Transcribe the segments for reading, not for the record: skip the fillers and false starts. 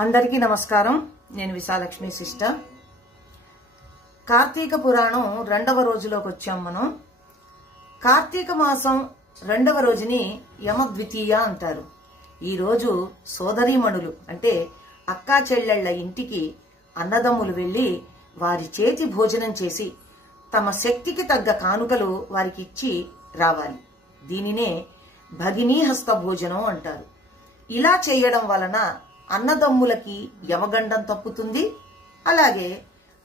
అందరికీ నమస్కారం. నేను విశాలక్ష్మి సిస్టర్. కార్తీక పురాణం 2వ రోజులోకి వచ్చాం మనం. కార్తీక మాసం 2వ రోజుని యమద్వితీయ అంటారు. ఈ రోజు సోదరీమణులు అంటే అక్కా చెల్లెళ్ల ఇంటికి అన్నదమ్ములు వెళ్లి వారి చేతి భోజనం చేసి తమ శక్తికి తగ్గ కానుకలు వారికి ఇచ్చి రావాలి. దీనినే భగినీహస్త భోజనం అంటారు. ఇలా చేయడం వలన అన్నదమ్ములకి యమగండం తప్పుతుంది, అలాగే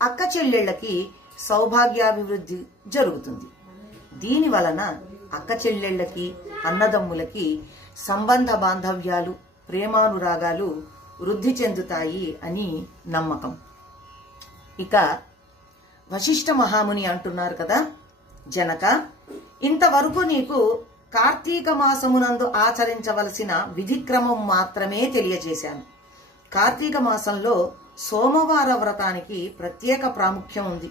అక్క చెల్లెళ్లకి సౌభాగ్యాభివృద్ధి జరుగుతుంది. దీని వలన అక్క చెల్లెళ్లకి అన్నదమ్ములకి సంబంధ బాంధవ్యాలు ప్రేమానురాగాలు వృద్ధి చెందుతాయి అని నమ్మకం. ఇక వశిష్ఠ మహాముని అంటున్నారు కదా, జనక, ఇంతవరకు నీకు కార్తీక మాసమునందు ఆచరించవలసిన విధిక్రమం మాత్రమే తెలియజేశాను. కార్తీక మాసంలో సోమవార వ్రతానికి ప్రత్యేక ప్రాముఖ్యం ఉంది.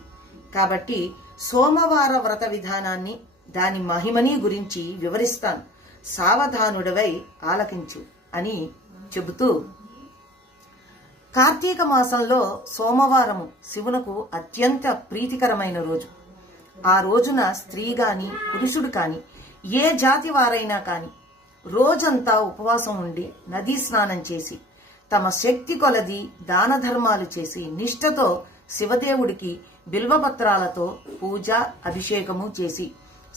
కాబట్టి సోమవార వ్రత విధానాన్ని, దాని మహిమని గురించి వివరిస్తాను. సావధానుడవై ఆలకించు అని చెబుతూ, కార్తీక మాసంలో సోమవారము శివునకు అత్యంత ప్రీతికరమైన రోజు. ఆ రోజున స్త్రీ గాని పురుషుడు కాని ఏ జాతి వారైనా కాని రోజంతా ఉపవాసం ఉండి నదీ స్నానం చేసి తమ శక్తి కొలది దాన ధర్మాలు చేసి నిష్ఠతో శివదేవుడికి బిల్వపత్రాలతో పూజ అభిషేకము చేసి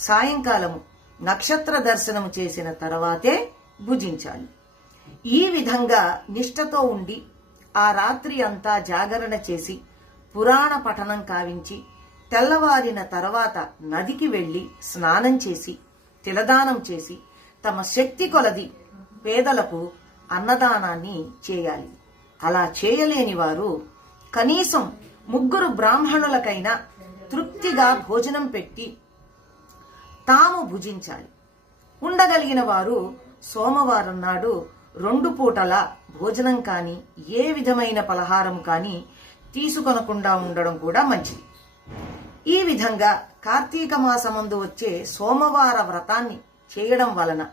సాయంకాలము నక్షత్ర దర్శనము చేసిన తర్వాతే భుజించాలి. ఈ విధంగా నిష్ఠతో ఉండి ఆ రాత్రి అంతా జాగరణ చేసి పురాణ పఠనం కావించి తెల్లవారిన తర్వాత నదికి వెళ్లి స్నానం చేసి తిలదానం చేసి తమ శక్తి కొలది పేదలకు అన్నదానాన్ని చేయాలి. అలా చేయలేని వారు కనీసం 3 బ్రాహ్మణులకైనా తృప్తిగా భోజనం పెట్టి తాము భుజించాలి. ఉండగలిగిన వారు సోమవారం నాడు 2 పూటల భోజనం కాని ఏ విధమైన పలహారం కాని తీసుకొనకుండా ఉండడం కూడా మంచిది. ఈ విధంగా కార్తీక మాసమందు వచ్చే సోమవార వ్రతాన్ని చేయడం వలన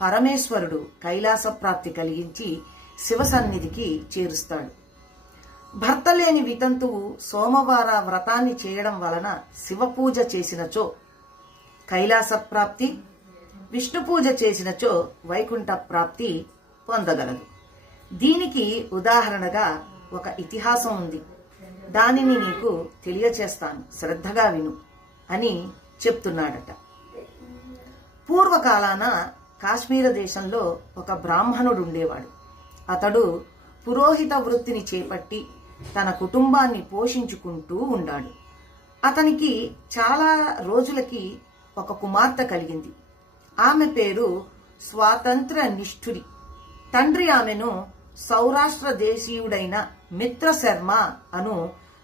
పరమేశ్వరుడు కైలాస ప్రాప్తి కలిగించి శివ సన్నిధికి చేరుస్తాడు. భర్త లేని వితంతువు సోమవార వ్రతాన్ని చేయడం వలన శివ పూజ చేసినచో కైలాస ప్రాప్తి, విష్ణు పూజ చేసినచో వైకుంఠ ప్రాప్తి పొందగలదు. దీనికి ఉదాహరణగా ఒక ఇతిహాసం ఉంది. దానిని నీకు తెలియచేస్తాను, శ్రద్ధగా విను అని చెప్తున్నాడట. పూర్వకాలాన కాశ్మీర దేశంలో ఒక బ్రాహ్మణుడు ఉండేవాడు. అతడు పురోహిత వృత్తిని చేపట్టి తన కుటుంబాన్ని పోషించుకుంటూ ఉన్నాడు. అతనికి చాలా రోజులకి ఒక కుమార్తె కలిగింది. ఆమె పేరు స్వాతంత్ర నిష్ఠురి. తండ్రి ఆమెను సౌరాష్ట్ర దేశీయుడైన మిత్ర శర్మ అను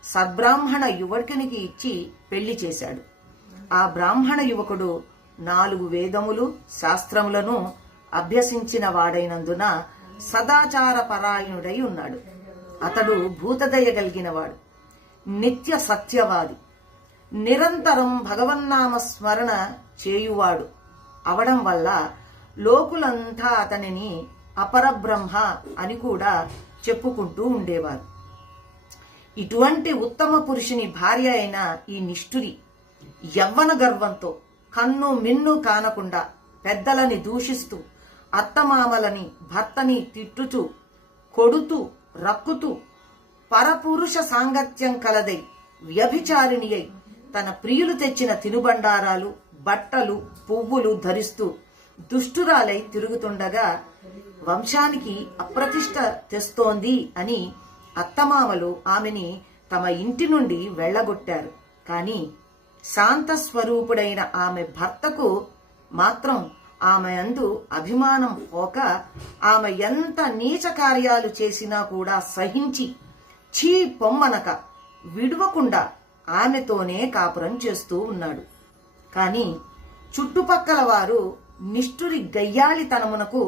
సద్బ్రాహ్మణ యువకునికి ఇచ్చి పెళ్లి చేశాడు. ఆ బ్రాహ్మణ యువకుడు 4 వేదములు శాస్త్రములను అభ్యసించిన వాడైనందున సదాచార పరాయణుడై ఉన్నాడు. అతడు భూతదయ కలిగినవాడు, నిత్య సత్యవాది, నిరంతరం భగవన్నామ స్మరణ చేయువాడు అవడం వల్ల లోకులంతా అతనిని అపరబ్రహ్మ అని కూడా చెప్పుకుంటూ ఉండేవారు. ఇటువంటి ఉత్తమ పురుషుని భార్య అయిన ఈ నిష్ఠురి యవ్వన గర్వంతో కన్ను మిన్ను కానకుండా పెద్దలని దూషిస్తూ అత్తమామలని భర్తని తిట్టుతూ కొడుతూ రక్కుతూ పరపురుష సాంగత్యం కలదై వ్యభిచారిణి అయి తన ప్రియులు తెచ్చిన తినుబండారాలు బట్టలు పువ్వులు ధరిస్తూ దుష్టురాలై తిరుగుతుండగా వంశానికి అప్రతిష్ట తెస్తోంది అని అత్తమామలు ఆమెని తమ ఇంటి నుండి వెళ్లగొట్టారు. కాని శాంత స్వరూపుడైన ఆమె భర్తకు మాత్రం ఆమె యందు అభిమానం పోక ఆమె ఎంత నీచ కార్యాలు చేసినా కూడా సహించి చీ పొమ్మనక విడువకుండా ఆమెతోనే కాపురం చేస్తూ ఉన్నాడు. కాని చుట్టుపక్కల వారు నిష్ఠురి గయ్యాళితనమునకు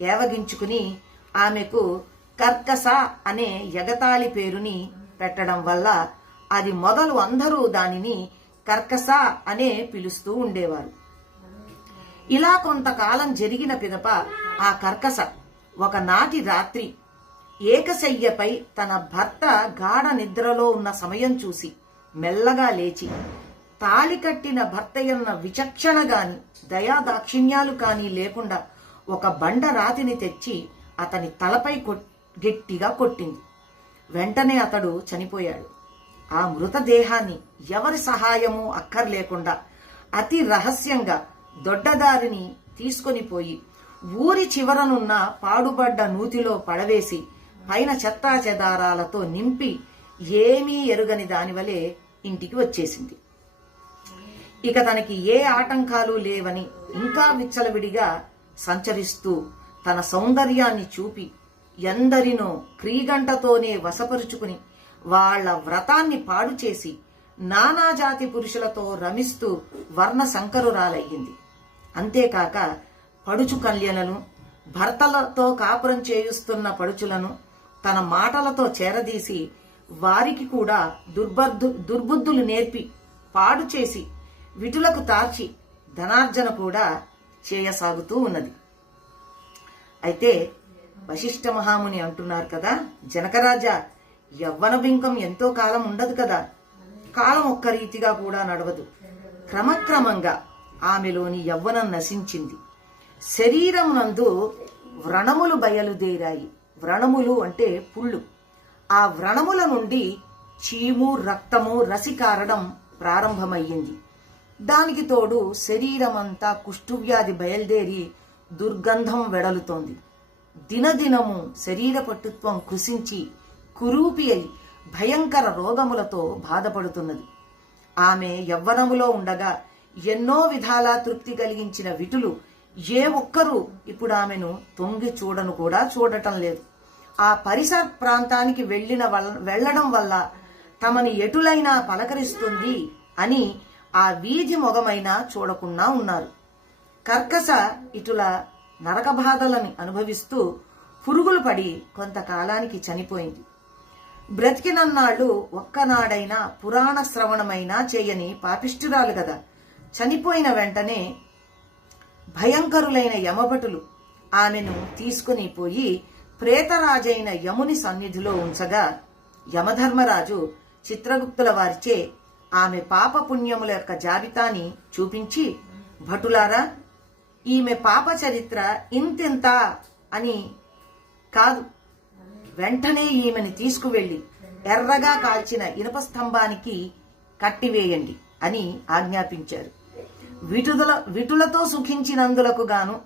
ఏవగించుకుని ఆమెకు కర్కస అనే ఎగతాళి పేరుని పెట్టడం వల్ల అది మొదలు అందరూ దానిని కర్కస అనే పిలుస్తూ ఉండేవారు. ఇలా కొంతకాలం జరిగిన పిదప ఆ కర్కస ఒకనాటి రాత్రి ఏకశయ్యపై తన భర్త గాఢ నిద్రలో ఉన్న సమయం చూసి మెల్లగా లేచి తాళి కట్టిన భర్తయన్న విచక్షణ గాని దయాదాక్షిణ్యాలు కాని లేకుండా ఒక బండ రాతిని తెచ్చి అతని తలపై గట్టిగా కొట్టింది. వెంటనే అతడు చనిపోయాడు. ఆ మృతదేహాన్ని ఎవరి సహాయము అక్కర్లేకుండా అతి రహస్యంగా దొడ్డదారిని తీసుకొని పోయి ఊరి చివరనున్న పాడుబడ్డ నూతిలో పడవేసి పైన చెత్తా చెదారాలతో నింపి ఏమీ ఎరుగని దానివలే ఇంటికి వచ్చేసింది. ఇక తనకి ఏ ఆటంకాలు లేవని ఇంకా విచ్చలవిడిగా సంచరిస్తూ తన సౌందర్యాన్ని చూపి ఎందరినో క్రీగంటతోనే వశపరుచుకుని వాళ్ల వ్రతాన్ని పాడు చేసి నానాజాతి పురుషులతో రమిస్తూ వర్ణ సంకరురాలయ్యింది. అంతేకాక పడుచు కన్యలను, భర్తలతో కాపురం చేయుస్తున్న పడుచులను తన మాటలతో చేరదీసి వారికి కూడా దుర్బుద్ధులు నేర్పి పాడు చేసి విటులకు తార్చి ధనార్జన కూడా చేయసాగుతూ ఉన్నది. అయితే వశిష్ఠ మహాముని అంటున్నారు కదా, జనకరాజా, యవ్వన బింకం ఎంతో కాలం ఉండదు కదా, కాలం ఒక్క రీతిగా కూడా నడవదు. క్రమక్రమంగా ఆమెలోని యవ్వనం నశించింది. శరీరం నందు వ్రణములు బయలుదేరాయి. వ్రణములు అంటే పుళ్ళు. ఆ వ్రణముల నుండి చీము, రక్తము, రసి కారడం ప్రారంభమయ్యింది. దానికి తోడు శరీరమంతా కుష్ఠువ్యాధి బయలుదేరి దుర్గంధం వెడలుతోంది. దినదినము శరీర పట్టుత్వం కృషించి కురూపి అయి భయంకర రోగములతో బాధపడుతున్నది. ఆమె యవ్వనములో ఉండగా ఎన్నో విధాలా తృప్తి కలిగించిన విటులు ఏ ఒక్కరూ ఇప్పుడు ఆమెను తొంగి చూడను కూడా చూడటం లేదు. ఆ పరిసర ప్రాంతానికి వెళ్లడం వల్ల తమని ఎటులైనా పలకరిస్తుంది అని ఆ వీధి మొగమైనా చూడకుండా ఉన్నారు. కర్కశ ఇటుల నరక బాధలని అనుభవిస్తూ పురుగులు పడి కొంతకాలానికి చనిపోయింది. బ్రతికినన్నాళ్ళు ఒక్కనాడైనా పురాణ శ్రవణమైనా చేయని పాపిష్ఠురాలు కదా. చనిపోయిన వెంటనే భయంకరులైన యమభటులు ఆమెను తీసుకుని పోయి ప్రేతరాజైన యముని సన్నిధిలో ఉంచగా యమధర్మరాజు చిత్రగుప్తుల వారిచే ఆమె పాపపుణ్యముల యొక్క జాబితాని చూపించి, భటులారా, ఈమె పాప చరిత్ర ఇంతింత అని కాదు, వెంటనే ఈమెని తీసుకువెళ్లి ఎర్రగా కాల్చిన ఇనుప స్తంభానికి కట్టివేయండి అని ఆజ్ఞాపించారు. విటులతో సుఖించినందులకు గాను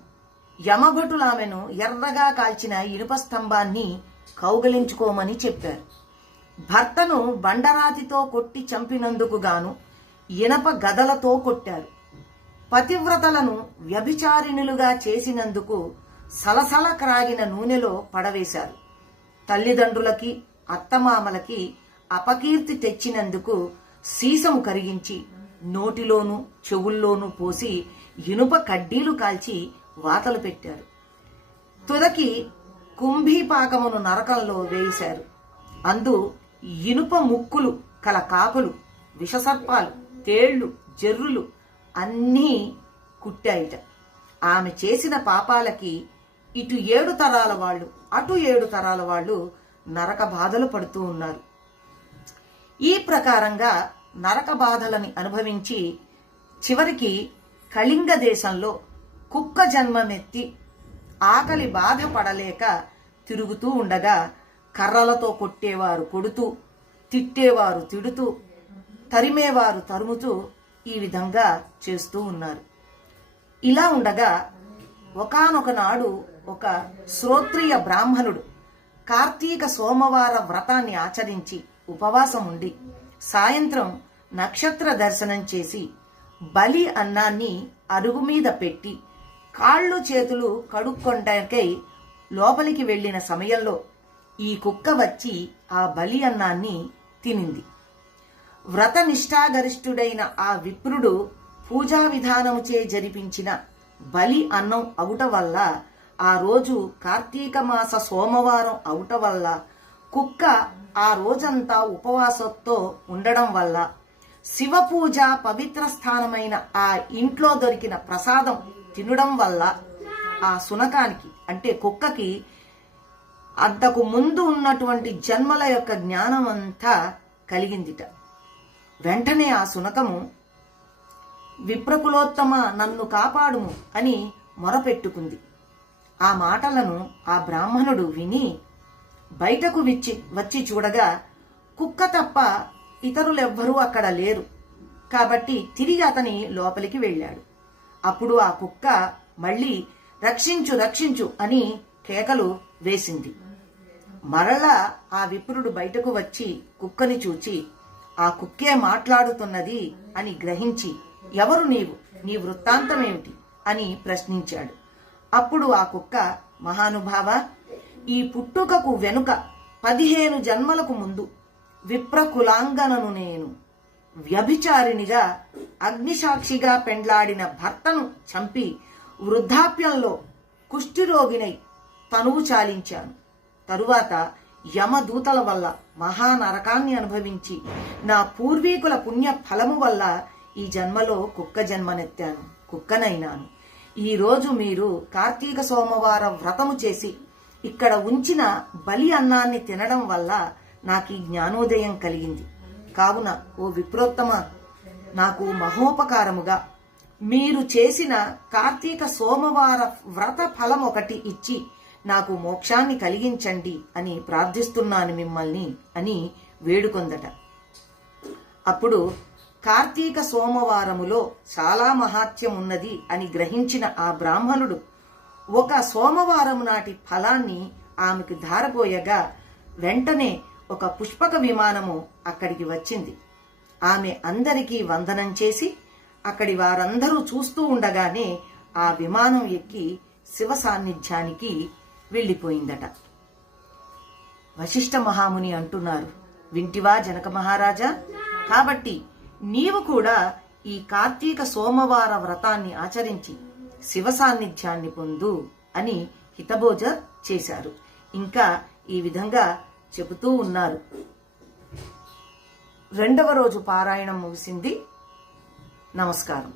యమభటులామెను ఎర్రగా కాల్చిన ఇనుప స్తంభాన్ని కౌగలించుకోమని చెప్పారు. భర్తను బండరాతితో కొట్టి చంపినందుకు గాను ఇనప గదలతో కొట్టారు. పతివ్రతలను వ్యభిచారిణులుగా చేసినందుకు సలసల క్రాగిన నూనెలో పడవేశారు. తల్లిదండ్రులకి అత్తమామలకి అపకీర్తి తెచ్చినందుకు సీసము కరిగించి నోటిలోనూ చెవుల్లోనూ పోసి ఇనుప కడ్డీలు కాల్చి వాతలు పెట్టారు. తుదకి కుంభీపాకమును నరకంలో వేశారు. అందు ఇనుప ముక్కులు కల కాకులు, విషసర్పాలు, తేళ్లు, జర్రులు అన్నీ కుట్టాయిట. ఆమె చేసిన పాపాలకి ఇటు 7 తరాల వాళ్ళు, అటు 7 తరాల వాళ్ళు నరక బాధలు పడుతూ ఉన్నారు. ఈ ప్రకారంగా నరక బాధలని అనుభవించి చివరికి కళింగ దేశంలో కుక్క జన్మమెత్తి ఆకలి బాధ పడలేక తిరుగుతూ ఉండగా కర్రలతో కొట్టేవారు కొడుతూ, తిట్టేవారు తిడుతూ, తరిమేవారు తరుముతూ ఈ విధంగా చేస్తూ ఉన్నారు. ఇలా ఉండగా ఒకానొక నాడు ఒక శ్రోత్రియ బ్రాహ్మణుడు కార్తీక సోమవార వ్రతాన్ని ఆచరించి ఉపవాసం ఉండి సాయంత్రం నక్షత్ర దర్శనం చేసి బలి అన్నాన్ని అరుగు మీద పెట్టి కాళ్ళు చేతులు కడుక్కొంటానికై లోపలికి వెళ్లిన సమయంలో ఈ కుక్క వచ్చి ఆ బలి అన్నాన్ని తినింది. వ్రత నిష్ఠాగరిష్ఠుడైన ఆ విప్రుడు పూజా విధానముచే జరిపించిన బలి అన్నం అవుట వల్ల, ఆ రోజు కార్తీక మాస సోమవారం అవుట వల్ల, కుక్క ఆ రోజంతా ఉపవాసంతో ఉండడం వల్ల, శివ పూజ పవిత్ర స్థానమైన ఆ ఇంట్లో దొరికిన ప్రసాదం తినడం వల్ల ఆ శునకానికి అంటే కుక్కకి అంతకు ముందు ఉన్నటువంటి జన్మల యొక్క జ్ఞానం అంతా కలిగిందిట. వెంటనే ఆ శునకము, విప్రకులోత్తమ నన్ను కాపాడుము అని మొరపెట్టుకుంది. ఆ మాటలను ఆ బ్రాహ్మణుడు విని బయటకు వచ్చి చూడగా కుక్క తప్ప ఇతరులెవ్వరూ అక్కడ లేరు. కాబట్టి తిరిగి అతని లోపలికి వెళ్ళాడు. అప్పుడు ఆ కుక్క మళ్ళీ రక్షించు రక్షించు అని కేకలు వేసింది. మరలా ఆ విప్రుడు బయటకు వచ్చి కుక్కని చూచి ఆ కుక్కే మాట్లాడుతున్నది అని గ్రహించి, ఎవరు నీవు, నీ వృత్తాంతమేమిటి అని ప్రశ్నించాడు. అప్పుడు ఆ కుక్క, మహానుభావ, ఈ పుట్టుకకు వెనుక 15 జన్మలకు ముందు విప్రకులాంగనను నేను వ్యభిచారినిగా అగ్నిసాక్షిగా పెండ్లాడిన భర్తను చంపి వృద్ధాప్యంలో కుష్ఠిరోగినై తనువు చాలించాను. తరువాత యమదూతల వల్ల మహానరకాన్ని అనుభవించి నా పూర్వీకుల పుణ్య ఫలము వల్ల ఈ జన్మలో కుక్క జన్మనెత్తాను, కుక్కనైనాను. ఈరోజు మీరు కార్తీక సోమవార వ్రతము చేసి ఇక్కడ ఉంచిన బలి అన్నాన్ని తినడం వల్ల నాకు ఈ జ్ఞానోదయం కలిగింది. కావున ఓ విప్రోత్తమ, నాకు మహోపకారముగా మీరు చేసిన కార్తీక సోమవార వ్రత ఫలం ఒకటి ఇచ్చి నాకు మోక్షాన్ని కలిగించండి అని ప్రార్థిస్తున్నాను మిమ్మల్ని అని వేడుకొందట. అప్పుడు కార్తీక సోమవారములో చాలా మహాత్యం ఉన్నది అని గ్రహించిన ఆ బ్రాహ్మణుడు ఒక సోమవారం నాటి ఫలాన్ని ఆమెకు ధారపోయగా వెంటనే ఒక పుష్పక విమానము అక్కడికి వచ్చింది. ఆమె అందరికీ వందనం చేసి అక్కడి వారందరూ చూస్తూ ఉండగానే ఆ విమానం ఎక్కి శివ సాన్నిధ్యానికి వెళ్ళిపోయిందట. వశిష్ఠ మహాముని అంటున్నారు, వింటివా జనక మహారాజా? కాబట్టి నీవు కూడా ఈ కార్తీక సోమవార వ్రతాన్ని ఆచరించి శివ సాన్నిధ్యాన్ని పొందు అని హితబోధ చేశారు. ఇంకా ఈ విధంగా చెబుతూ ఉన్నారు. 2వ రోజు పారాయణం ముగిసింది. నమస్కారం.